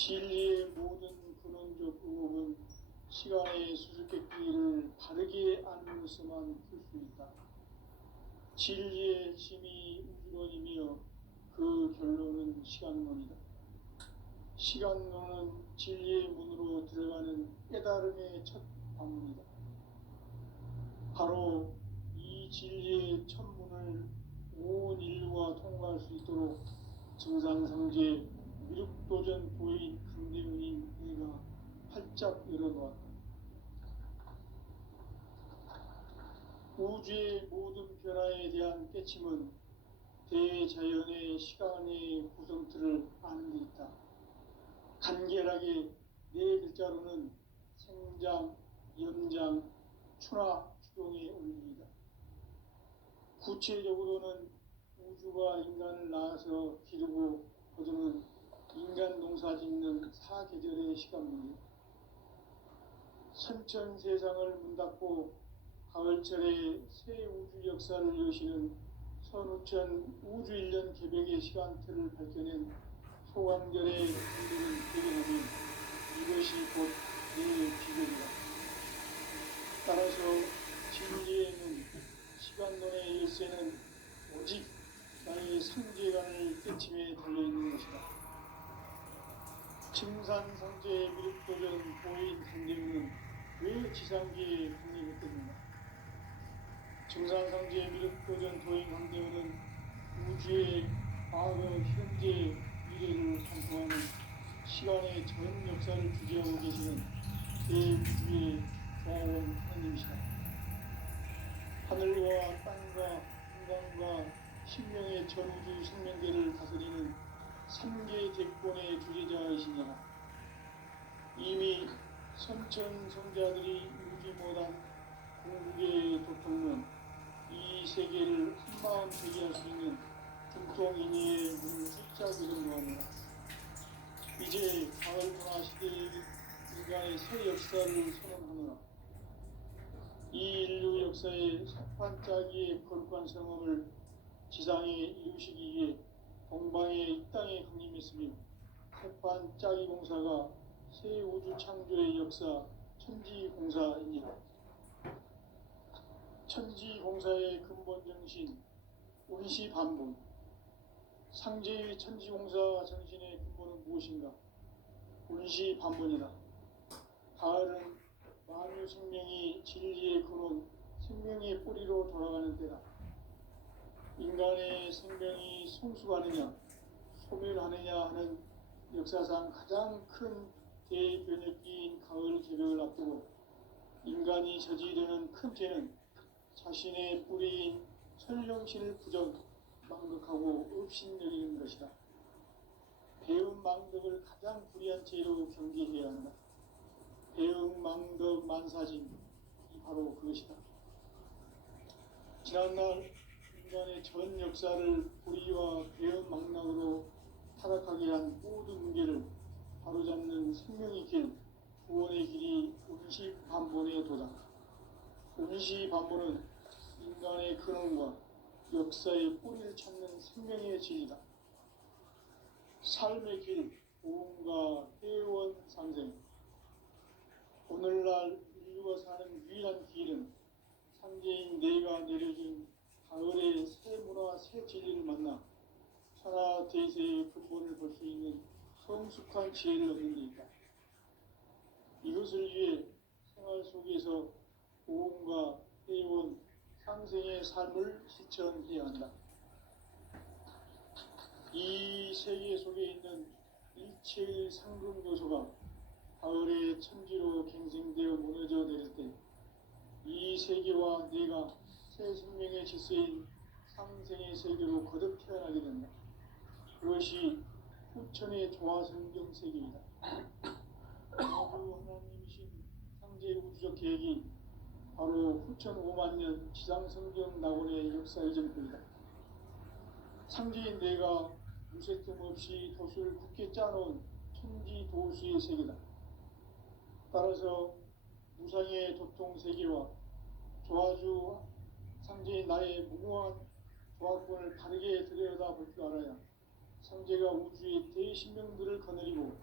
진리의 모든 근원적 의혹은 시간의 수수께끼를 바르게 알므로서만 풀 수 있다. 진리의 핵심이 우주론이며 그 결론은 시간론이다. 시간론은 진리의 문으로 들어가는 깨달음의 첫 방문이다. 바로 이 진리의 첫 문을 온 인류가 통과할 수 있도록 증산성제 미륵도전 도인 강대문인 내가 활짝 열어놓았다. 우주의 모든 변화에 대한 깨침은 대자연의 시간의 구성틀을 아는 데 있다. 간결하게 네 글자로는 생장, 연장, 추나 추동의 원리이다. 구체적으로는 우주가 인간을 낳아서 기르고 거두는 인간 농사 짓는 사계절의 시간문이다. 선천 세상을 문 닫고 가을철에 새 우주 역사를 여시는 선우천 우주 1년 개벽의 시간틀을 밝혀낸 소강절의 분들을 발견하면 이것이 곧 내 비결이다. 따라서 진리의 눈, 시간론의 열쇠는 오직 나의 상제관을 깨침에 달려있는 것이다. 증산성제의 미륵도전 보인 강대문은 왜 지상계에 강림했겠는가? 증산성제의 미륵도전 도인 강대문은 우주의 과거, 현재, 미래를 상통하는 시간의 전 역사를 주재하고 계시는 대우주의 고아원 하나님이시다. 하늘과 땅과 인간과 신명의 전우주 생명계를 다스리는 3개 대권의 주제자이시니라. 이미 선천성자들이 이루지 못한 궁극의 도통론, 이 세계를 한마음 되게 할 수 있는 중통인의의 문을 숫자 그정도합니다. 이제 가을 문화 시대의 인간의 새 역사를 선언하노라. 이 인류 역사의 석판짜기의 거룩한 성험을 지상에 이루시기 위해 동방의 이 땅에 강림했으며 석판짜기 공사가 새 우주 창조의 역사 천지공사입니다. 천지공사의 근본 정신 운시반본. 상제의 천지공사 정신의 근본은 무엇인가? 운시반본이다. 가을은 만유 생명이 진리의 근원, 생명의 뿌리로 돌아가는 때다. 인간의 생명이 성숙하느냐, 소멸하느냐 하는 역사상 가장 큰 대변혁기인 가을 개벽을 앞두고 인간이 저지르는 큰 죄는 자신의 뿌리인 설령신을 망극하고 업신여기는 것이다. 배은망덕을 가장 불의한 죄로 경계해야 한다. 배은망덕 만사진이 바로 그것이다. 지난날 인간의 전 역사를 불의와 배은망락으로 타락하게 한 모든 문제를 바로잡는 생명의 길, 구원의 길이 운시반본에 도다. 운시반본은 인간의 근원과 역사의 뿌리를 찾는 생명의 진리다. 삶의 길, 보험과 회원 상생. 오늘날 인류가 사는 유일한 길은 상제인 내가 내려준 가을의 새 문화, 새 진리를 만나 천하 대세의 근본을 볼 수 있는 성숙한 지혜를 얻는 데 있다. 이것을 위해 생활 속에서 보험과 회원, 상생의 삶을 실천해야 한다. 이 세계 속에 있는 일체의 상금 요소가 가을의 천지로 갱생되어 무너져 내릴 때 이 세계와 내가 새 생명의 질서인 상생의 세계로 거듭 태어나게 된다. 그것이 후천의 조화성경 세계이다. 우주 하나님이신 상제 우주적 계획이 바로 후천 5만 년 지상성경 낙원의 역사의 전표이다. 상제인 내가 무쇠 틈 없이 도수를 굳게 짜놓은 천지도수의 세계다. 따라서 무상의 도통 세계와 조화주 상제인 나의 무궁한 조화권을 바르게 들여다볼 줄 알아야 상제가 우주의 대신명들을 거느리고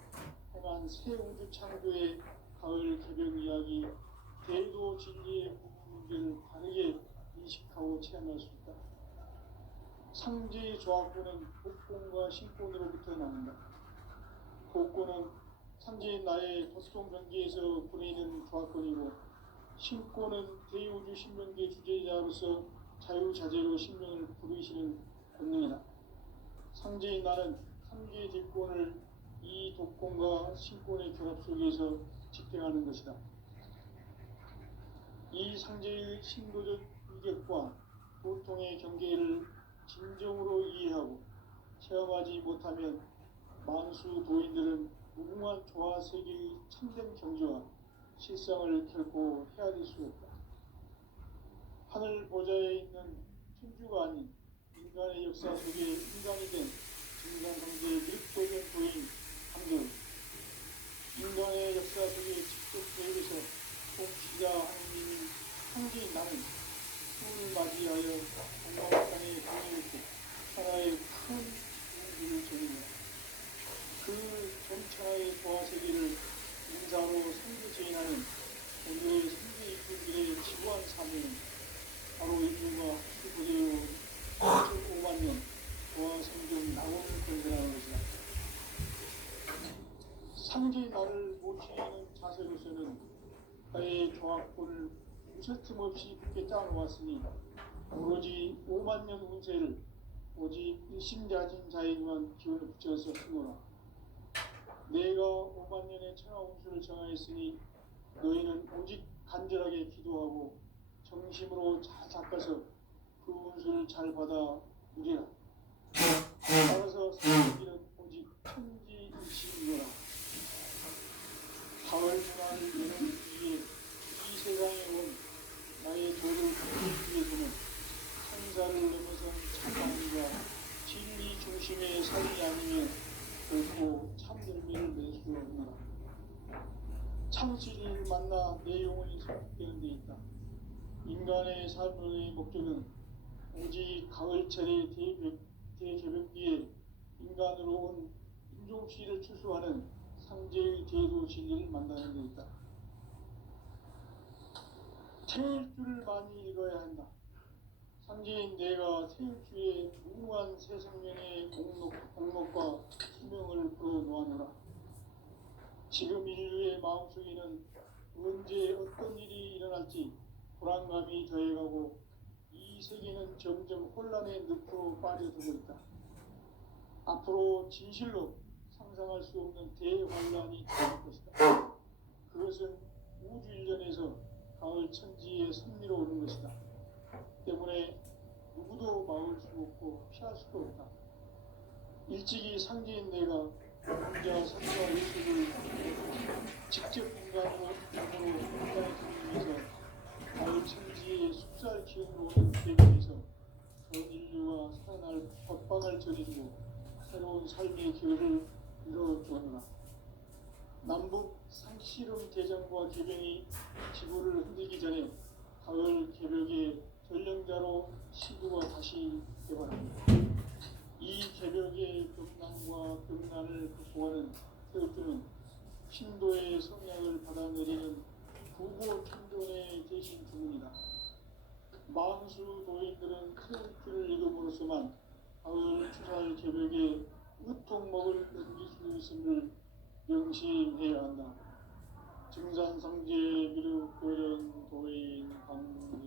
행한 새 우주 창조의 가을 개벽 이야기, 대도 진리의 문제를 바르게 인식하고 체험할 수 있다. 상제의 조합구는 복권과 신권으로부터 나온다. 복권은 상제의 나의 도통 전기에서 보내는 조합권이고, 신권은 대우주 신명계 주제자로서 자유자재로 신명을 부르시는 권능이다. 상제의 나는 상제의 뒷권을 이 독권과 신권의 결합 속에서 집행하는 것이다. 이 상제의 신도적 위격과 보통의 경계를 진정으로 이해하고 체험하지 못하면 만수 도인들은 무궁한 조화 세계의 참된 경지와 실상을 결코 헤아릴 수 없다. 하늘 보좌에 있는 천주가 아닌 인간의 역사 속에 인간이 된 증산상제의 늙도전 도인 함들, 인간의 역사 속에 직접 대입해서 통치자 하느님인 상제인 나는 수을 맞이하여 공망땅에 강해했고 하나의 큰 우주를 정의한다. 그 전차의 조화세계를 인사로 선두제인하는 오늘의 선두 이끌들의 지구한 사명은 바로 인류가 수고되어 5만 년 조화 생존 낙원을 건설하는 것이다. 상제의 나를 모치는 자세로서는 나의 조합권을 무쇠 틈 없이 굳게 짜놓았으니 오로지 5만 년 운세를 오직 일심자진 자에게만 기운을 붙여서 쓰노라. 내가 5만 년의 천하 운수를 정하였으니 너희는 오직 간절하게 기도하고 정심으로 잘 닦아서 그 운수를 잘 받아 누리라. 따라서 사는 길은 오직 천지일심이노라. 가을 문화를 여는 위에 이 세상에 온 나의 도를 지키기 위해서는 천사를 넘어선 참만과 진리 중심의 삶이 아니면 결코 참 열매를 낼 수 없노라. 참신을 만나 내 영혼이 성숙되는 데 있다. 인간의 삶의 목적은 오직 가을철의 대개벽기에 인간으로 온 인종시를 추수하는 상제의 대도 진리를 만나는 데 있다. 태일주를 많이 읽어야 한다. 상제인 내가 태일주의 무궁한 새 생명의 공목과 수명을 풀어놓아노라. 지금 인류의 마음속에는 언제 어떤 일이 일어날지 불안감이 더해가고 이 세계는 점점 혼란의 늪으로 빠져들고 있다. 앞으로 진실로 상상할 수 없는 대환란이 일어날 것이다. 그것은 우주 일련에서 가을 천지의 섭리로 오는 것이다. 때문에 누구도 막을 수 없고 피할 수도 없다. 일찍이 상제인 내가 혼자 산과 예수를 직접 인간으로 인간에 두기 위해서 가을 천지의 숲살 기운으로 오는 대비에서 전 인류가 살아날 법방을 저지르고 새로운 삶의 기회를 이뤄주었노라. 남북 상씨름 대전과 개병이 지구를 흔들기 전에 가을 개벽의 전령자로 시구가 다시 개발합니다. 이 개벽의 금난과 금난을 극복하는 태극주는 신도의 성향을 받아내리는 부고 천존의 대신 주문이다. 만수 도인들은 태극주를 읽음으로써만 가을 추살 개벽에 으통먹을 넘길 수 있음을 명심해야 한다. 증산상제 미륵도련 도인 강리구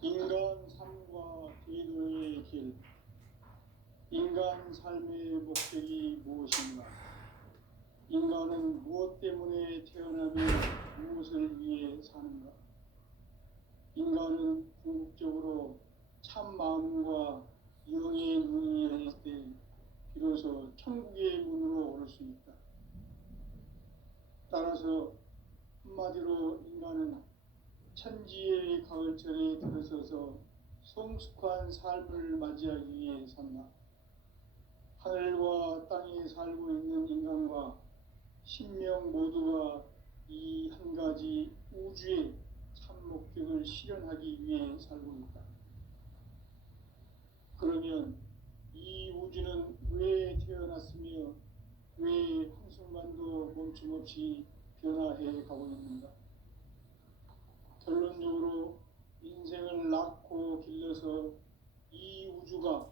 인간 삶과 대도의 길. 인간 삶의 목적이 무엇인가? 인간은 무엇 때문에 태어나며 무엇을 위해 사는가? 인간은 궁극적으로 참 마음과 영의 눈이 열릴 때 비로소 천국의 문으로 오를 수 있다. 따라서 한마디로 인간은 천지의 가을철에 들어서서 성숙한 삶을 맞이하기 위해 산다. 하늘과 땅에 살고 있는 인간과 신명 모두가 이 한 가지 우주의 참 목적을 실현하기 위해 살고 있다. 그러면 이 우주는 왜 태어났으며 왜 한순간도 멈춤없이 변화해 가고 있는가? 결론적으로 인생을 낳고 길러서 이 우주가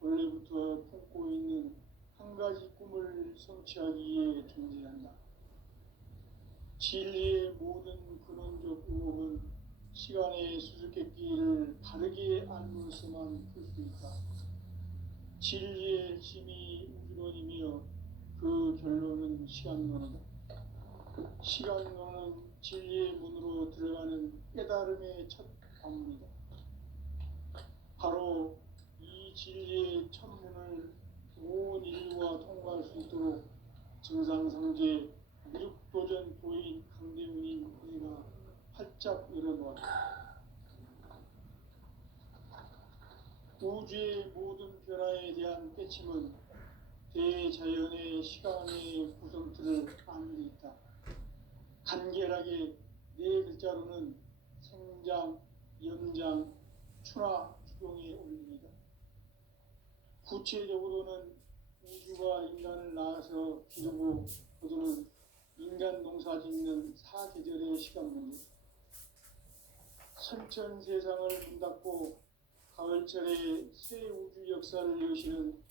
원래부터 품고 있는 한 가지 꿈을 성취하기 위해 존재한다. 진리의 모든 근원적 의혹은 시간의 수수께끼를 바르게 알므로서만 풀 수 있다. 진리의 핵심이 우주론이며 그 결론은 시간론이다. 시간론은 진리의 문으로 들어가는 깨달음의 첫 방문이다. 바로 이 진리의 첫 문을 온 인류가 통과할 수 있도록 증상상제 미륵도전 도인 강대문인 우리가 활짝 열어놓았다. 우주의 모든 변화에 대한 깨침은 대자연의 시간의 구성틀을 아는 데 있다. 간결하게 네 글자로는 생장, 연장, 추나 추동에 올립니다. 구체적으로는 우주가 인간을 낳아서 기르고 거두는 인간 농사 짓는 사계절의 시간 문제, 선천 세상을 문 닫고 가을철에 새 우주 역사를 여시는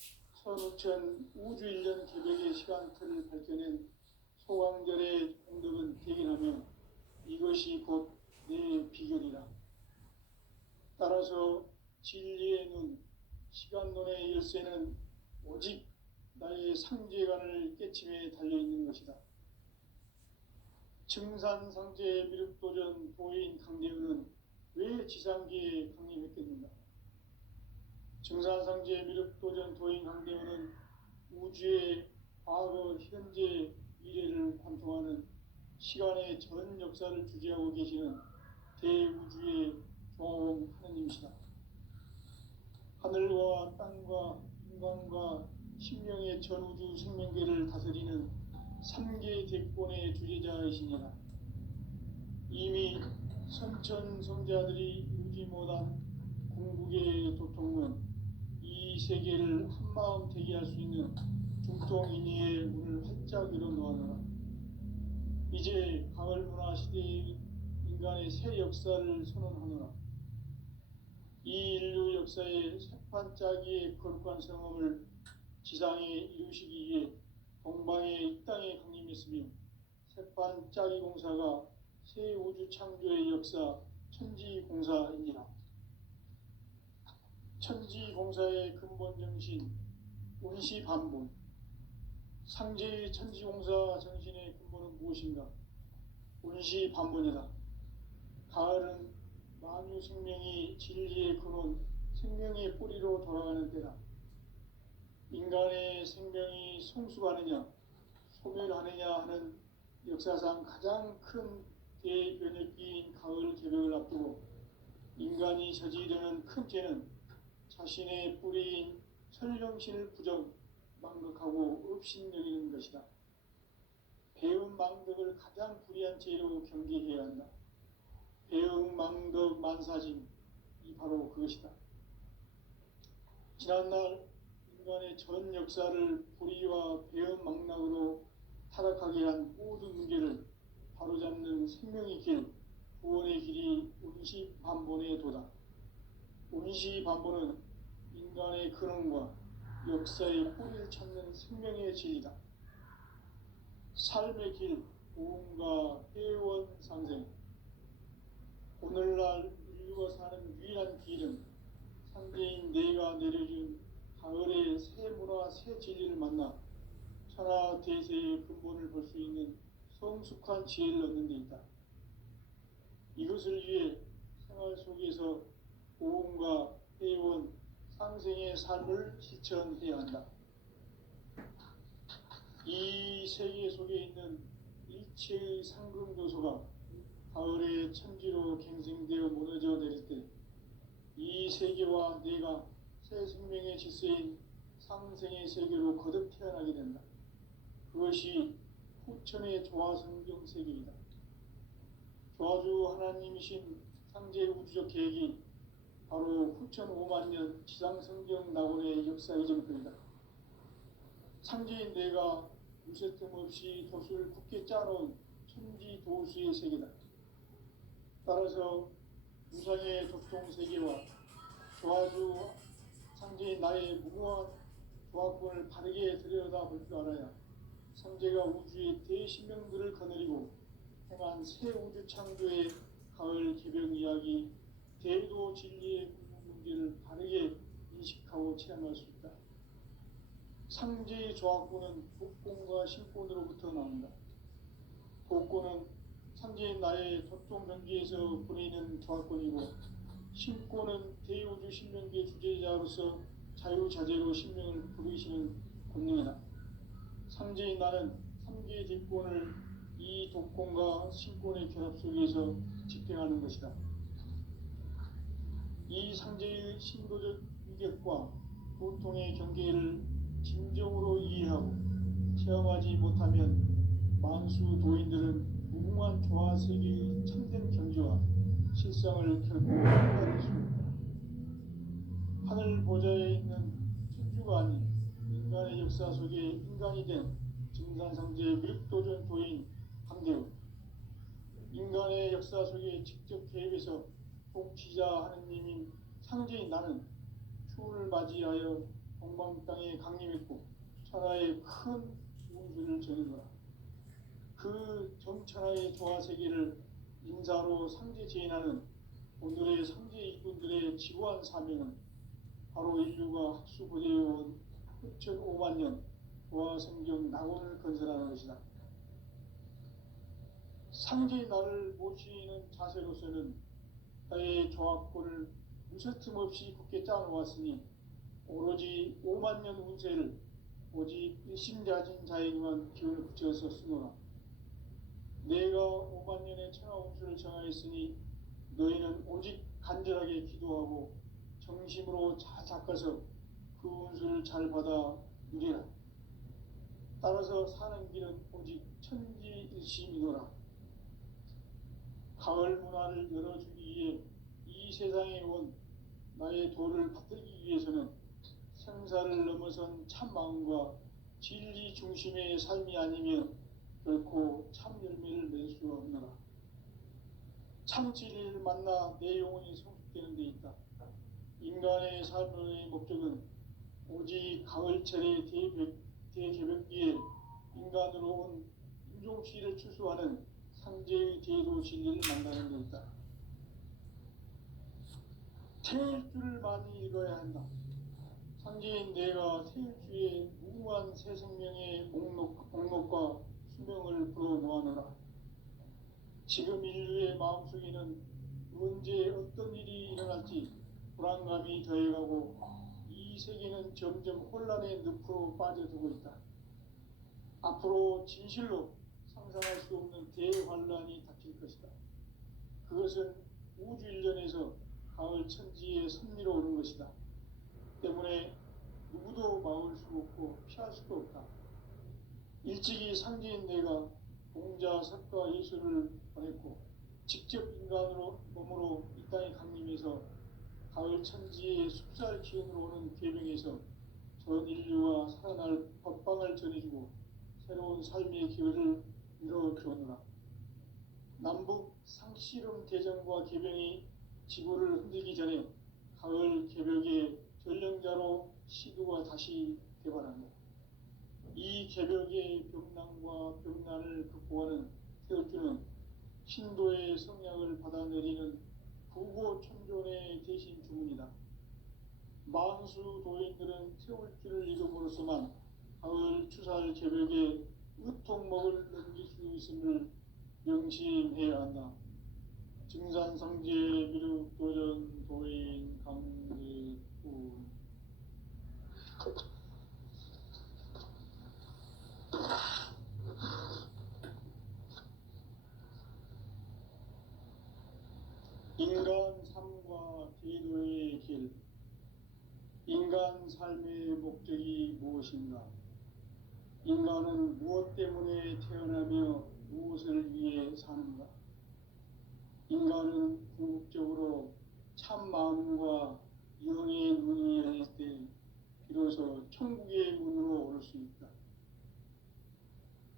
선우천 우주 1년 개벽의 시간틀을 밝혀낸 소강절의 공덕은 대견하며 이것이 곧 내 비결이라. 따라서 진리의 눈, 시간론의 열쇠는 오직 나의 상제관을 깨침에 달려있는 것이다. 증산상제 미륵도전 도인 강대훈은 왜 지상기에 강림했겠는가? 증산상제 미륵도전 도인 강대훈은 우주의 과거, 현재, 미래를 관통하는 시간의 전 역사를 주재하고 계시는 대우주의 종합 하느님이시다. 하늘과 땅과 인간과 신명의 전우주 생명계를 다스리는 3개 대권의 주제자이시니라. 이미 선천성자들이 이루지 못한 궁극의 도통은 이 세계를 한마음 되게 할 수 있는 중통인의의 문을 활짝 열어놓아노라. 이제 가을 문화 시대의 인간의 새 역사를 선언하노라. 이 인류 역사의 새판짜기의 거룩한 성험을 지상에 이루시기 위해 동방의 이 땅에 강림했으며 새판짜기 공사가 새 우주 창조의 역사 천지공사이니라. 천지공사의 근본 정신 운시반본, 상제의 천지공사 정신의 근본은 무엇인가? 운시반본이다. 가을은 만유 생명이 진리의 근원, 생명의 뿌리로 돌아가는 때다. 인간의 생명이 성숙하느냐, 소멸하느냐 하는 역사상 가장 큰 대변혁기인 가을 개벽을 앞두고 인간이 저지르는 큰 죄는 자신의 뿌리인 설령신을 부정, 망극하고 업신여기는 것이다. 배운 망덕을 가장 불의한 죄로 경계해야 한다. 배응 망덕 만사짐이 바로 그것이다. 지난날 인간의 전 역사를 불의와 배응 망락으로 타락하게 한 모든 문제를 바로잡는 생명의 길, 구원의 길이 운시반본의 도다. 운시반본은 인간의 근원과 역사의 뿌리를 찾는 생명의 진리다. 삶의 길, 고음과 회원 상생. 오늘날 인류가 사는 유일한 길은 상제인 내가 내려준 가을의 새 문화, 새 진리를 만나 천하 대세의 근본을 볼 수 있는 성숙한 지혜를 얻는 데 있다. 이것을 위해 생활 속에서 고음과 회원, 상생의 삶을 실천해야 한다. 이 세계 속에 있는 일체의 상금도소가 가을의 천지로 갱생되어 무너져 내릴 때 이 세계와 내가 새 생명의 질서인 상생의 세계로 거듭 태어나게 된다. 그것이 후천의 조화성경 세계이다. 조화주 하나님이신 상제 우주적 계획이 바로 후천 5만 년 지상성경 낙원의 역사 이전입니다. 상제인 내가 무쇠 틈 없이 돛을 굳게 짜놓은 천지 도수의 세계다. 따라서 무상의 적동 세계와 조화주 상제인 나의 무궁한 조화권을 바르게 들여다볼 줄 알아야 상제가 우주의 대신명들을 거느리고 행한 새 우주 창조의 가을 개벽 이야기, 대도 진리의 문제를 바르게 인식하고 체험할 수 있다. 상제의 조화권은 복권과 신권으로부터 나온다. 복권은 상제인 나의 도통 경기에서 보내는 조화권이고, 신권은 대우주 신명기의 주제자로서 자유자재로 신명을 부르시는 권능이다. 상제인 나는 3개의 뒷권을 이 독권과 신권의 결합 속에서 집행하는 것이다. 이 상제의 신도적 위격과 보통의 경계를 진정으로 이해하고 체험하지 못하면 만수 도인들은 무궁한 조화 세계의 참된 경지와 실상을 결코 깨달을 수 없다. 하늘 보좌에 있는 천주가 아닌 인간의 역사 속에 인간이 된 증산상제의 밀도전 도인 황대우, 인간의 역사 속에 직접 개입해서 통치자 하느님인 상제인 나는 추운을 맞이하여 동방 땅에 강림했고 천하의 큰 운수를 전해노라. 그 정천하의 조화 세계를 인사로 상제 제인하는 오늘의 상제 일꾼들의 지구한 사명은 바로 인류가 학수고대해온 후천 5만 년 조화 성경 낙원을 건설하는 것이다. 상제의 나를 모시는 자세로서는 나의 조화권을 무쇠틈 없이 굳게 짜놓았으니 오로지 5만 년 운세를 오직 일심자진 자에게만 기운을 붙여서 쓰노라. 내가 5만 년의 천하 운수를 정하였으니 너희는 오직 간절하게 기도하고 정심으로 잘 닦아서 그 운수를 잘 받아 누리라. 따라서 사는 길은 오직 천지일심이노라. 가을 문화를 열어주기 위해 이 세상에 온 나의 도를 받들기 위해서는 생사를 넘어선 참 마음과 진리 중심의 삶이 아니면 결코 참 열매를 맺을 수 없노라. 참 진리를 만나 내 영혼이 성숙되는 데 있다. 인간의 삶의 목적은 오직 가을철의 대개벽기에 인간으로 온 인종시를 추수하는 상제의 대도 진리를 만나는 데 있다. 태일주를 많이 읽어야 한다. 상제인 내가 태일주의 무궁한 새 생명의 목록과 수명을 불어모아노라. 지금 인류의 마음속에는 언제 어떤 일이 일어날지 불안감이 더해가고 이 세계는 점점 혼란의 늪으로 빠져들고 있다. 앞으로 진실로 상상할 수 없는 대환란이 닥칠 것이다. 그것은 우주 일련에서 가을 천지의 섭리로 오는 것이다. 때문에 누구도 막을 수 없고 피할 수도 없다. 일찍이 상제인 내가 공자, 석가, 예수를 보냈고 직접 인간으로 몸으로 이 땅에 강림해서 가을 천지의 숲살 기운으로 오는 계명에서 전 인류와 살아날 법방을 전해주고 새로운 삶의 기회를 이뤄주었노라. 남북 상씨름 대전과 계병이 지구를 흔들기 전에 가을 개벽의 전령자로 시도가 다시 개발한다. 이 개벽의 병난과 병난을 극복하는 태울주는 신도의 성약을 받아내리는 부고천존의 대신 주문이다. 만수 도인들은 태울주를 이름으로서만 가을 추살 개벽에 으통목을 넘길 수 있음을 명심해야 한다. 증산상제 미륵도전 도인 강제구 인간 삶과 기도의 길. 인간 삶의 목적이 무엇인가? 인간은 무엇 때문에 태어나며 무엇을 위해 사는가? 인간은 궁극적으로 참 마음과 영의 눈이 열릴 때 비로소 천국의 문으로 오를 수 있다.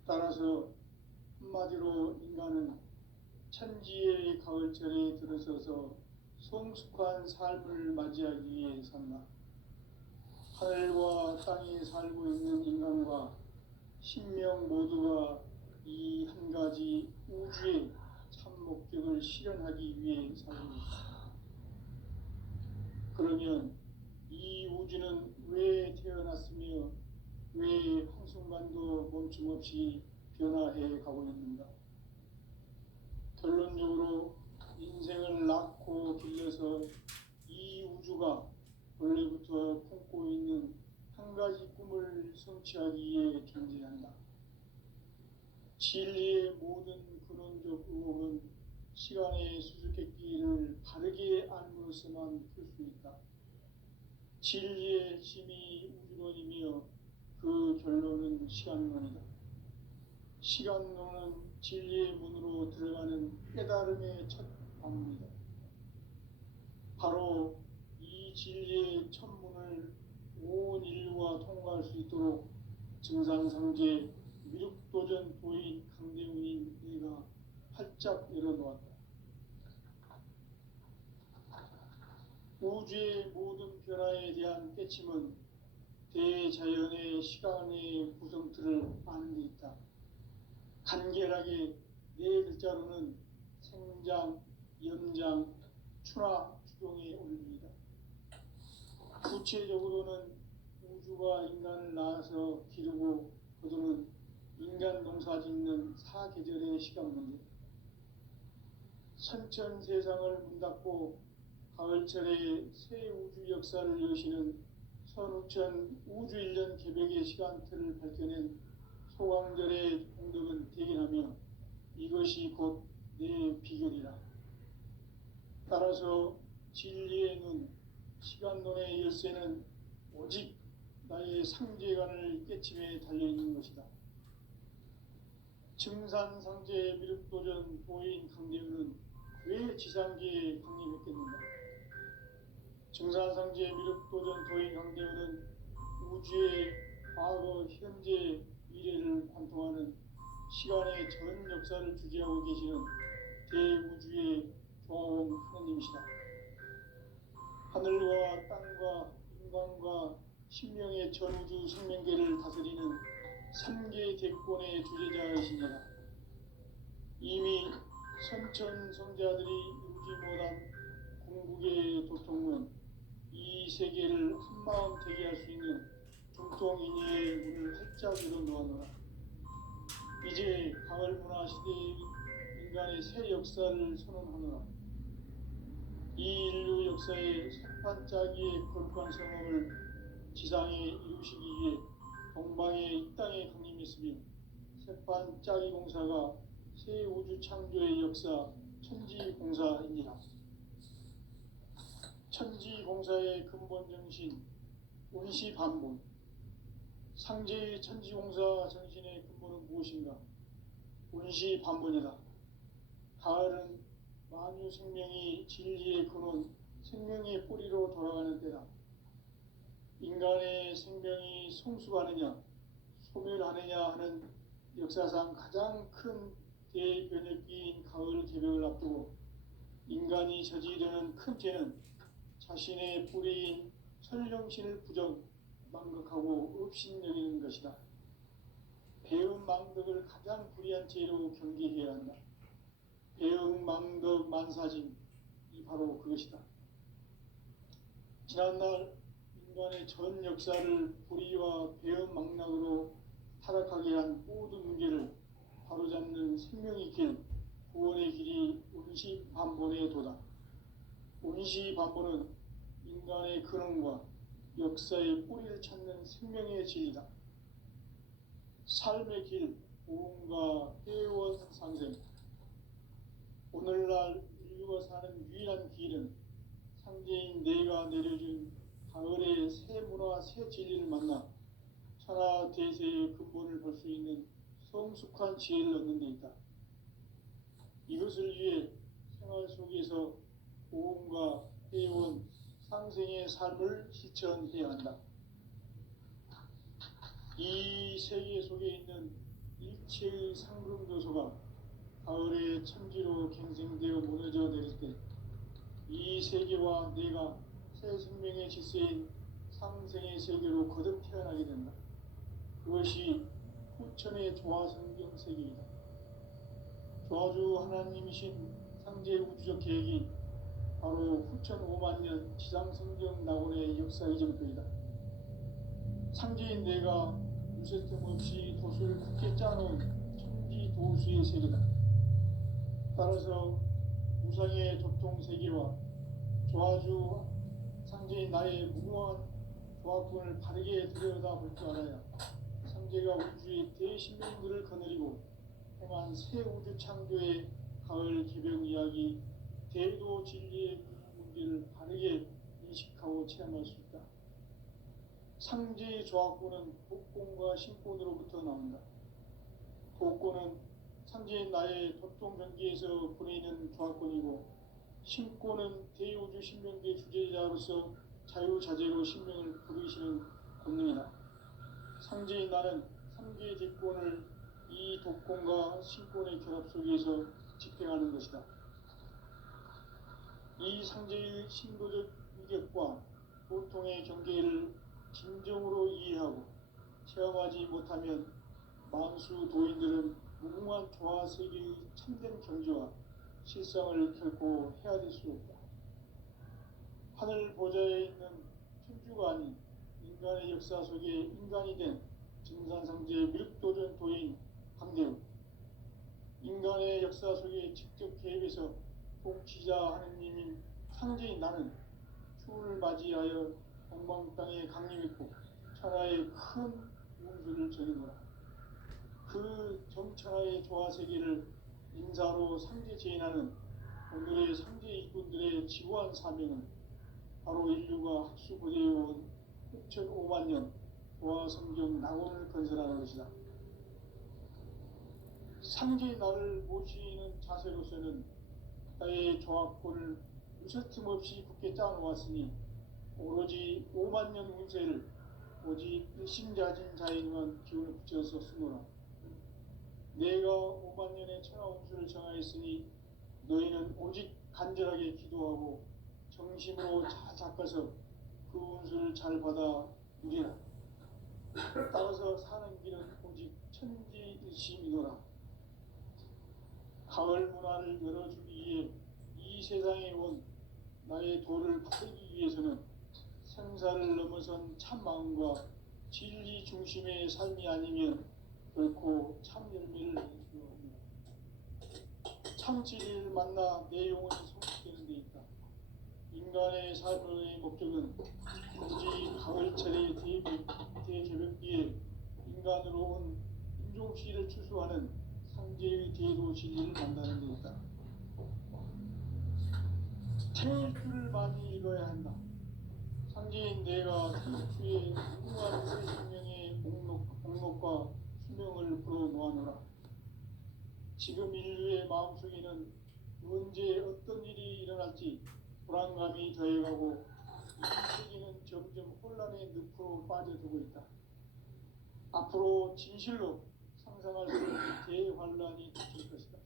따라서 한마디로 인간은 천지의 가을철에 들어서서 성숙한 삶을 맞이하기 위해 산다. 하늘과 땅에 살고 있는 인간과 신명 모두가 이 한 가지 우주의 참 목적을 실현하기 위해 살고 있다. 그러면 이 우주는 왜 태어났으며 왜 한순간도 멈춤없이 변화해 가고 있는가? 결론적으로 인생을 낳고 길러서 이 우주가 원래부터 품고 있는 한 가지 꿈을 성취하기 위해 존재한다. 진리의 모든 근원적 의혹은 시간의 수수께끼를 바르게 알므로서만 풀 수 있다. 진리의 핵심이 우주론이며 그 결론은 시간론이다. 시간론은 진리의 문으로 들어가는 깨달음의 첫 방문이다. 바로 이 진리의 첫 문을 온 인류가 통과할 수 있도록 증산상제 미륵도전 도인 강대훈인 내가 활짝 열어놓았다. 우주의 모든 변화에 대한 깨침은 대자연의 시간의 구성틀을 아는 데 있다. 간결하게 네 글자로는 생장, 연장, 추나 추동의 원리이다. 구체적으로는 우주가 인간을 낳아서 기르고 거두는 인간 농사 짓는 사계절의 시간 문제. 선천 세상을 문 닫고 가을철에 새 우주 역사를 여시는 선우천 우주 1년 개벽의 시간틀을 밝혀낸 소강절의 공덕은 대견하며 이것이 곧 내 비결이라. 따라서 진리의 눈, 시간론의 열쇠는 오직 나의 상제관을 깨침에 달려있는 것이다. 증산상제 미륵도전 도인 강대훈은 왜 지상계에 강림했겠는가? 증산상제 미륵도전 도인 강대훈은 우주의 과거, 현재, 미래를 관통하는 시간의 전 역사를 주재하고 계시는 대우주의 조화원 하느님이시다. 하늘과 땅과 인간과 신명의 전우주 생명계를 다스리는 3개 대권의 주재자이시니라. 이미 선천성자들이 이루지 못한 궁극의 도통은 이 세계를 한마음 되게 할 수 있는 중통인의 문을 활짝 열어놓았노라. 이제 가을 문화 시대의 인간의 새 역사를 선언하노라. 이 인류 역사의 새반짝이의 거룩한 성업을 지상에 이루시기 위해 동방에 이 땅에 강림했으며 새반짝이 공사가 새 우주 창조의 역사 천지공사입니다. 천지공사의 근본 정신 운시반본. 상제의 천지공사 정신의 근본은 무엇인가? 운시반본이다. 가을은 만유 생명이 진리의 근원, 생명의 뿌리로 돌아가는 때다. 인간의 생명이 성숙하느냐, 소멸하느냐 하는 역사상 가장 큰 대변혁기인 가을 개벽을 앞두고 인간이 저지르는 큰 죄는 자신의 뿌리인 설령신을 부정, 망극하고 업신여기는 것이다. 배은 망덕을 가장 불의한 죄로 경계해야 한다. 배은 망덕 만사짐이 바로 그것이다. 지난날 인간의 전 역사를 불의와 배은 망락으로 타락하게 한 모든 문제를 바로잡는 생명의 길, 구원의 길이 운시반본의 도다. 운시반본은 인간의 근원과 역사의 뿌리를 찾는 생명의 진리다. 삶의 길, 보험과 회원 상생. 오늘날 인류가 사는 유일한 길은 상제인 내가 내려준 가을의 새 문화, 새 진리를 만나 천하 대세의 근본을 볼 수 있는 성숙한 지혜를 얻는 데 있다. 이것을 위해 생활 속에서 보험과 회원, 상생의 삶을 실천해야 한다. 이 세계 속에 있는 일체의 상승도소가 가을의 천지로 갱생되어 무너져 내릴 때 이 세계와 내가 새 생명의 질서인 상생의 세계로 거듭 태어나게 된다. 그것이 후천의 조화성경 세계이다. 조화주 하나님이신 상제 우주적 계획이 바로 후천 5만 년 지상성경 낙원의 역사 이정표이다. 상제인 내가 유세점 없이 도수를 굳게 짜놓은 천지 도수의 세계다. 따라서 우상의 도통 세계와 조화주 상제인 나의 무궁한 조합군을 바르게 들여다볼 줄 알아야 상제가 우주의 대신명들을 거느리고 행한 새 우주 창조의 가을 개벽 이야기 대도 진리의 문제를 바르게 인식하고 체험할 수 있다. 상제의 조합군은 복권과 신권으로부터 나온다. 복권은 상제인 나의 도통 전기에서 보내는 조합권이고, 신권은 대우주 신명계 주제자로서 자유자재로 신명을 부르시는 권능이다. 상제인 나는 삼계의 직권을 이 독권과 신권의 결합 속에서 집행하는 것이다. 이 상제의 신도적 위격과 보통의 경계를 진정으로 이해하고 체험하지 못하면 만수 도인들은 무궁한 조화 세계의 참된 경지와 실상을 결코 헤아릴 수 없다. 하늘 보좌에 있는 천주가 아닌 인간의 역사 속에 인간이 된 증산상제의 밀도전 도인 강대우, 인간의 역사 속에 직접 개입해서 통치자 하느님인 상제인 나는 추운을 맞이하여 동방 땅에 강림했고 천하의 큰 운수를 전해노라. 그 정천하의 조화세계를 인사로 상제 제인하는 오늘의 상제 일꾼들의 지구한 사명은 바로 인류가 학수고대해온 6,5만 년 조화성경 낙원을 건설하는 것이다. 상제의 나를 모시는 자세로서는 나의 조합권을 유서틈 없이 굳게 짜놓았으니 오로지 5만 년 운세를 오직 일심자진 자에게만 기운을 붙여서 쓰노라. 내가 5만 년의 천하 운수를 정하였으니 너희는 오직 간절하게 기도하고 정심으로 잘 닦아서 그 운수를 잘 받아 누리라. 따라서 사는 길은 오직 천지일심이노라. 가을 문화를 열어주기 위해 이 세상에 온 나의 도를 바르기 위해서는 생사를 넘어선 참마음과 진리 중심의 삶이 아니면 결코 참 열매를 낼 수 없습니다. 참 진리를 만나 내 영혼이 성숙되는 데 있다. 인간의 삶의 목적은 오직 가을철의 대개벽기에 인간으로 온 인종시를 추수하는 상제의 대도 진리를 만나는 데 있다. 태일주를 많이 읽어야 한다. 상제인 내가 태일주의 무궁한 새 생명의 목록과 수명을 풀어놓아노라. 지금 인류의 마음속에는 언제 어떤 일이 일어날지 불안감이 더해가고 이 세계는 점점 혼란의 늪으로 빠져들고 있다. 앞으로 진실로 상상할 수 없는 대환란이 닥칠 것이다.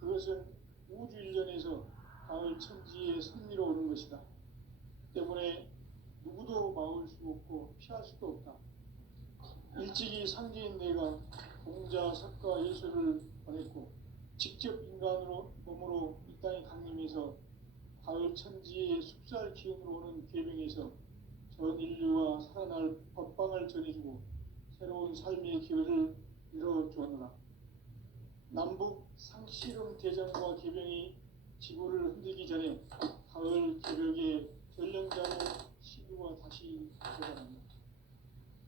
그것은 우주 일전에서 가을 천지의 섭리로 오는 것이다. 때문에 누구도 막을 수 없고 피할 수도 없다. 일찍이 상제인 내가 공자, 석가, 예수를 보냈고 직접 인간으로 몸으로 이 땅에 강림해서 가을 천지의 숲살 기운으로 오는 계명에서 전 인류와 살아날 법방을 전해주고 새로운 삶의 기회를 이뤄주었노라. 남북 상씨름 대전과 계병이 지구를 흔들기 전에 가을 개벽의 전령자로 시류가 다시 되어갑니다.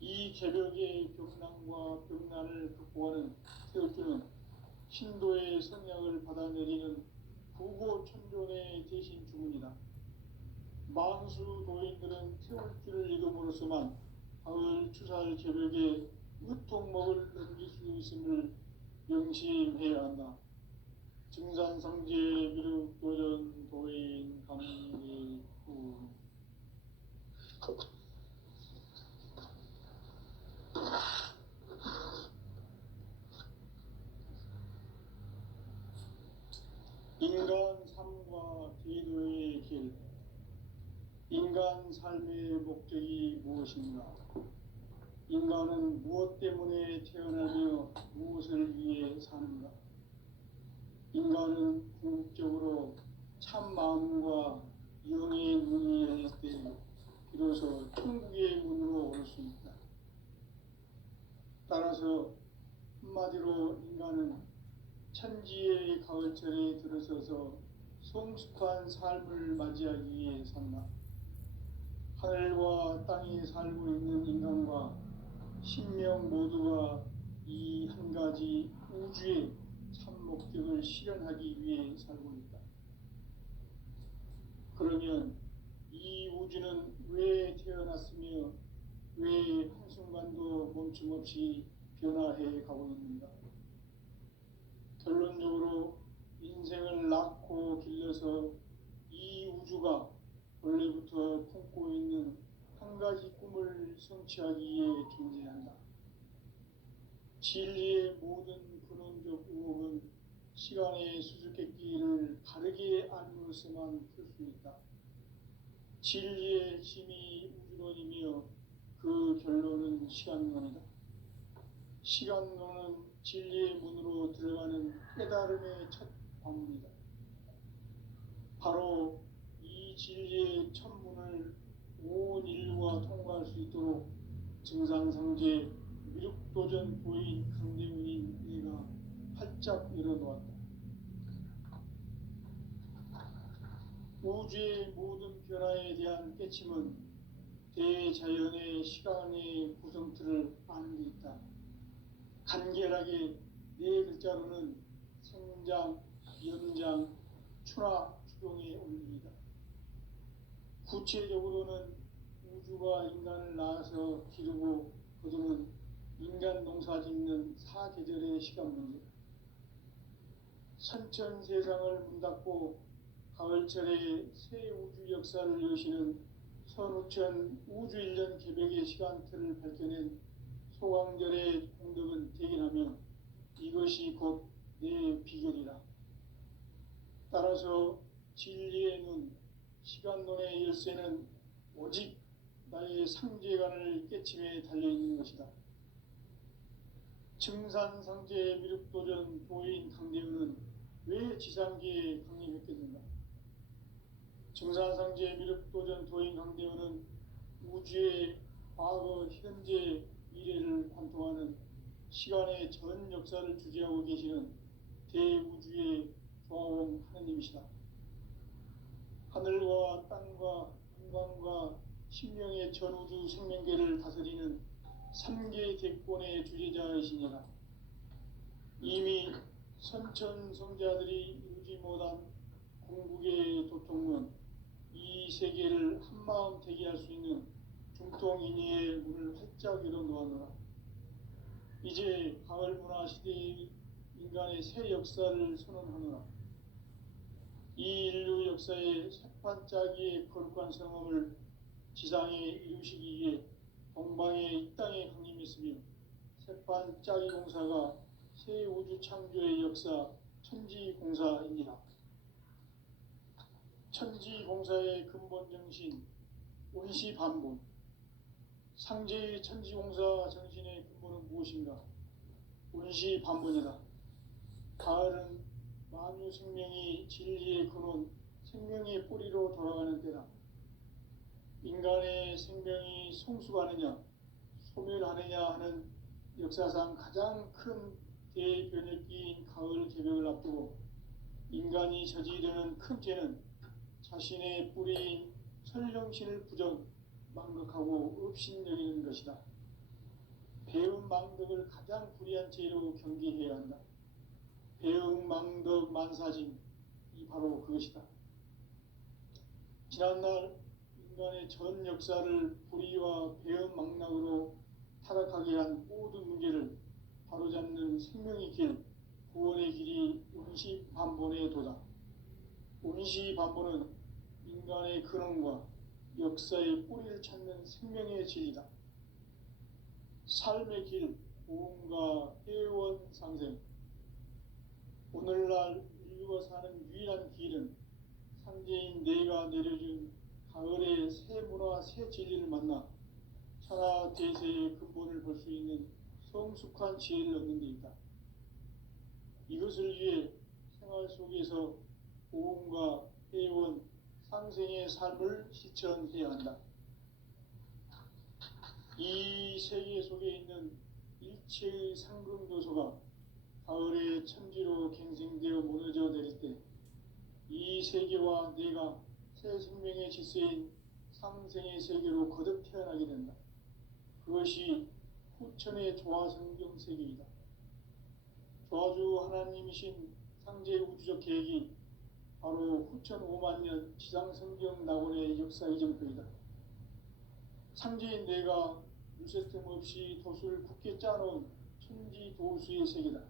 이 개벽의 병난과 병난을 극복하는 태울주는 신도의 성약을 받아내리는 부고천존의 대신 주문이다. 만수 도인들은 태울주를 읽음으로써만 가을 추살 개벽에 으통목을 넘길 수 있음을 명심해야 한다. 증산성제 미륵 도전 도인 감리후. 인간 삶과 기도의 길. 인간 삶의 목적이 무엇인가? 인간은 무엇 때문에 태어나며 무엇을 위해 사는가? 인간은 궁극적으로 참 마음과 영의 문이 열릴 때 비로소 천국의 문으로 올 수 있다. 따라서 한마디로 인간은 천지의 가을철에 들어서서 성숙한 삶을 맞이하기 위해 산다. 하늘과 땅에 살고 있는 인간과 신명 모두가 이 한 가지 우주의 참 목적을 실현하기 위해 살고 있다. 그러면 이 우주는 왜 태어났으며 왜 한순간도 멈춤 없이 변화해 가고 있는가? 결론적으로 인생을 낳고 길러서 이 우주가 원래부터 품고 있는 한 가지 꿈을 성취하기 위해 존재한다. 진리의 모든 근원적 의혹은 시간의 수수께끼를 바르게 알므로서만 풀 수 있다. 진리의 핵심이 우주론이며 그 결론은 시간론이다. 시간론은 진리의 문으로 들어가는 깨달음의 첫 관문이다. 바로 이 진리의 첫 문을 온 인류가 통과할 수 있도록 증산성제 미륵도전 도인 강대훈인 내가 활짝 열어놓았다. 우주의 모든 변화에 대한 깨침은 대자연의 시간의 구성틀을 아는 데 있다. 간결하게 네 글자로는 생장, 연장, 추나 추동의 원리이다. 구체적으로는 우주가 인간을 낳아서 기르고 거두는 인간 농사 짓는 사계절의 시간 문제. 선천 세상을 문닫고 가을철에 새 우주 역사를 여시는 선우천 우주 1년 개벽의 시간틀을 밝혀낸 소강절의 공덕은 대견하며 이것이 곧 내 비결이라. 따라서 진리의 눈, 시간론의 열쇠는 오직 나의 상제관을 깨침에 달려있는 것이다. 증산성제 미륵도전 도인 강대훈은 왜 지상계에 강림했겠는가? 증산성제 미륵도전 도인 강대훈은 우주의 과거, 현재, 미래를 관통하는 시간의 전 역사를 주재하고 계시는 대우주의 조화원 하느님이시다. 하늘과 땅과 한강과 신명의 전우주 생명계를 다스리는 3계 대권의 주재자이시니라. 이미 선천성자들이 이루지 못한 궁극의 도통문, 이 세계를 한마음 되게 할 수 있는 중통인의의 문을 활짝 열어놓았노라. 이제 가을 문화 시대의 인간의 새 역사를 선언하노라. 이 인류 역사의 새판짜기의 거룩한 성험을 지상에 이루시기 위해 동방의 이 땅에 강림했으며 새판짜기 공사가 새 우주 창조의 역사 천지공사이니라. 천지공사의 근본 정신 온시반본. 상제의 천지공사 정신의 근본은 무엇인가? 온시반본이다. 가을은 만유 생명이 진리의 근원, 생명의 뿌리로 돌아가는 때다. 인간의 생명이 성숙하느냐, 소멸하느냐 하는 역사상 가장 큰 대변혁기인 가을 개벽을 앞두고 인간이 저지르는 큰 죄는 자신의 뿌리인 설령신을 부정, 망극하고 업신여기는 것이다. 배운 망덕을 가장 불의한 죄로 경계해야 한다. 배응 망덕 만사진, 이 바로 그것이다. 지난날 인간의 전 역사를 불의와 배은망락으로 타락하게 한 모든 문제를 바로잡는 생명의 길, 구원의 길이 운시반본에 도다. 운시반본은 인간의 근원과 역사의 뿌리를 찾는 생명의 진리다. 삶의 길, 보험과 해원상생. 오늘날 인류가 사는 유일한 길은 상제인 내가 내려준 가을의 새 문화, 새 진리를 만나 천하 대세의 근본을 볼 수 있는 성숙한 지혜를 얻는 데 있다. 이것을 위해 생활 속에서 보험과 해원, 상생의 삶을 실천해야 한다. 이 세계 속에 있는 일체의 상금도소가 가을의 천지로 갱생되어 무너져 내릴 때 이 세계와 내가 새 생명의 질서인 상생의 세계로 거듭 태어나게 된다. 그것이 후천의 조화성경 세계이다. 조화주 하나님이신 상제 우주적 계획이 바로 후천 5만 년 지상성경 낙원의 역사 이정표이다. 상제인 내가 유세 틈 없이 도수를 굳게 짜놓은 천지 도수의 세계다.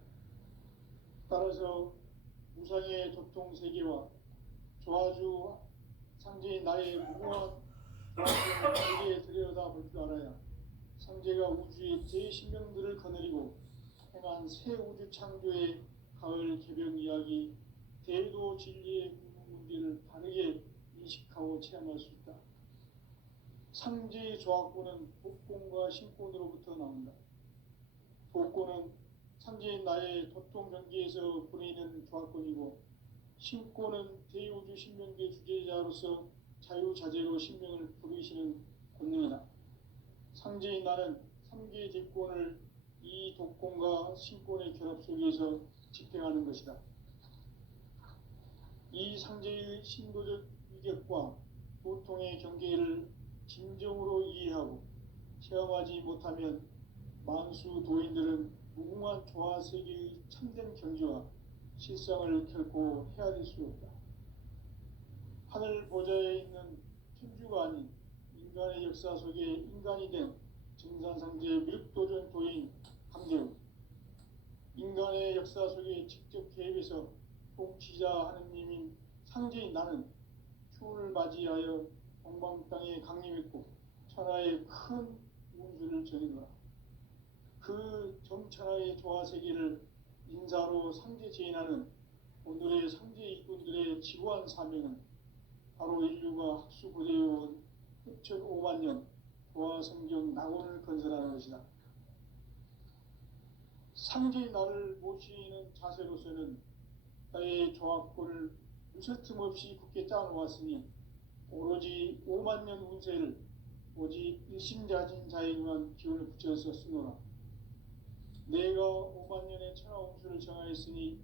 따라서 무상의 도통 세계와 조화주 상제인 나의 무궁한 세계에 들여다볼 줄 알아야 상제가 우주의 제10명들을 거느리고 행한 새 우주 창조의 가을 개벽 이야기, 대도 진리의 문제를 바르게 인식하고 체험할 수 있다. 상제의 조합권은 독권과 신권으로부터 나온다. 독권은 상제인 나의 도통 경계에서 부리는 조합권이고, 신권은 대우주 신명계 주제자로서 자유자재로 신명을 부르시는 권능이다. 상제인 나는 3개의 대권을 이 독권과 신권의 결합 속에서 집행하는 것이다. 이 상제의 신도적 위격과 도통의 경계를 진정으로 이해하고 체험하지 못하면 만수 도인들은 무궁한 조화세계의 참된 경지와 실상을 결코 헤아릴 수 없다. 하늘 보좌에 있는 천주가 아닌 인간의 역사 속에 인간이 된 증산상제의 밀도전 도인 강재우, 인간의 역사 속에 직접 개입해서 통치자 하느님인 상제인 나는 추운을 맞이하여 동방 땅에 강림했고 천하의 큰 운수를 전이노라. 그 정천하의 조화세계를 인사로 상제 제인하는 오늘의 상제 일꾼들의 지구한 사명은 바로 인류가 학수고대해온 후천 5만 년 조화성경 낙원을 건설하는 것이다. 상제인 나를 모시는 자세로서는 나의 조합권을 유세틈 없이 굳게 짜놓았으니 오로지 5만 년 운세를 오직 일심자진 자에게만 기운을 붙여서 쓰노라. 내가 5만 년의 천하 운수를 정하였으니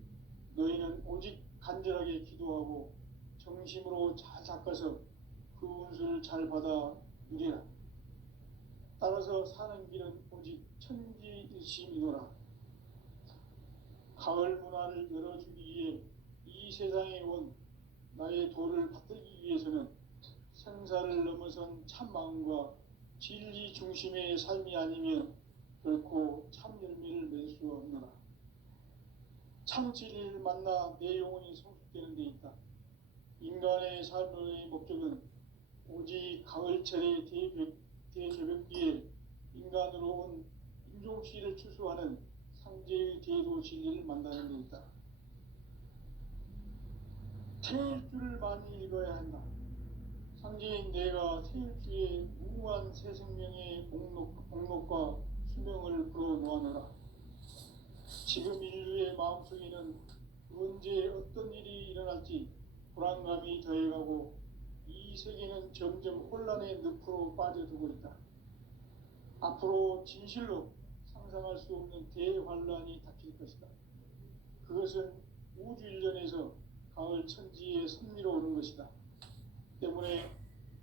너희는 오직 간절하게 기도하고 정심으로 잘 닦아서 그 운수를 잘 받아 누리라. 따라서 사는 길은 오직 천지일심이노라. 가을 문화를 열어주기 위해 이 세상에 온 나의 도를 받들기 위해서는 생사를 넘어선 참마음과 진리 중심의 삶이 아니면 결코 참 열매를 맺을 수 없노라. 참 진리를 만나 내 영혼이 성숙되는 데 있다. 인간의 삶의 목적은 오직 가을철의 대개벽 뒤에 인간으로 온 인종시를 추수하는 상제의 대도 진리를 만나는 데 있다. 태일주를 많이 읽어야 한다. 상제인 내가 태일주의 무궁한 새 생명의 목록과 수명을 불어놓아노라. 지금 인류의 마음속에는 언제 어떤 일이 일어날지 불안감이 더해가고 이 세계는 점점 혼란의 늪으로 빠져들고 있다. 앞으로 진실로 상상할 수 없는 대환란이 닥칠 것이다. 그것은 우주 일련에서 가을 천지에 섭리로 오는 것이다. 때문에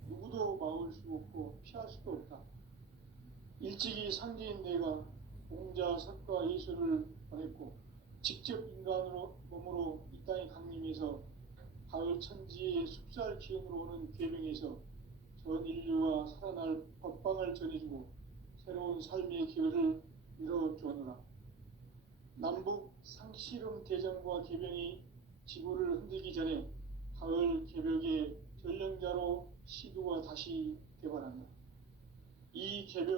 누구도 막을 수 없고 피할 수도 없다. 일찍이 상제인 내가 공자, 석가, 예수를 보냈고 직접 인간으로 몸으로 이 땅에 강림해서 가을 천지의 숲살 기운으로 오는 괴명에서 전 인류와 살아날 법방을 전해주고 새로운 삶의 기회를 열어주어노라. 남북 상씨름 대전과 개병이 지구를 흔들기 전에 가을 개벽의 전령자로 시도가 다시 개발한다. 이 개벽